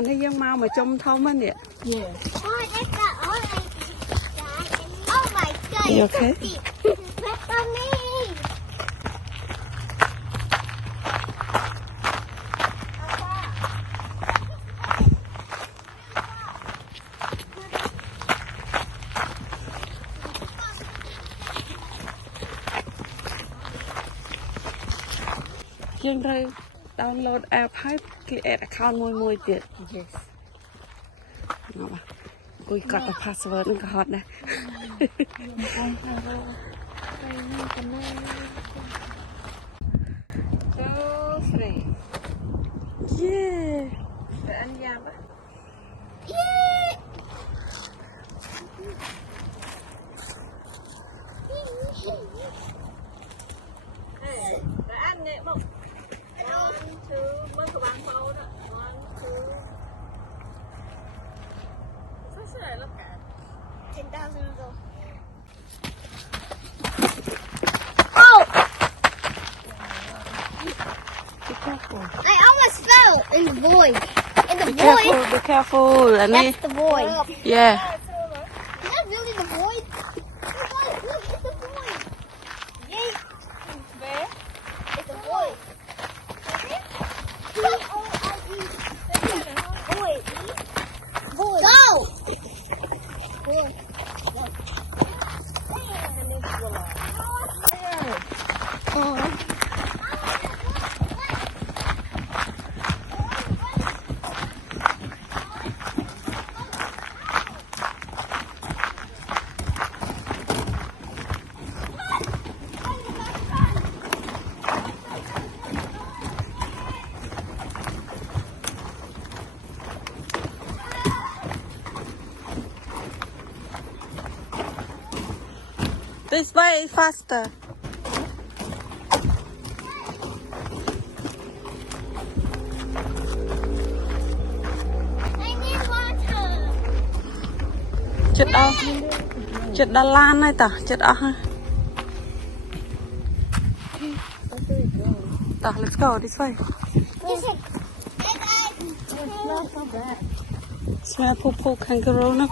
anh thấy dân mau mà trông thông á nè. Yeah. Oh my god. You okay? Peppermint. Dương rồi download app hay create account mùi tiệt. Yes. Ngọc à. Ui có the password nó có hot nè. Go free. Yeah. Để anh giam á. Để anh nè bông. 1, 2, mất của bạn phâu đó. 1, 2. Sao sẽ lại lắm cả? 10,000 ago. Oh! Be careful. I almost fell in the void. In the Be void. careful, be careful. Anh đi. That's the void. Yeah. Is that really the void? Look, it's the void. Yay. Where? It's the void. Void. Void. Go! Void. This way faster. I need water. Chết đau lan này ta, chết đau ha. Ta, let's go this way. Listen. It's not so bad. Smell poo kangaroo no.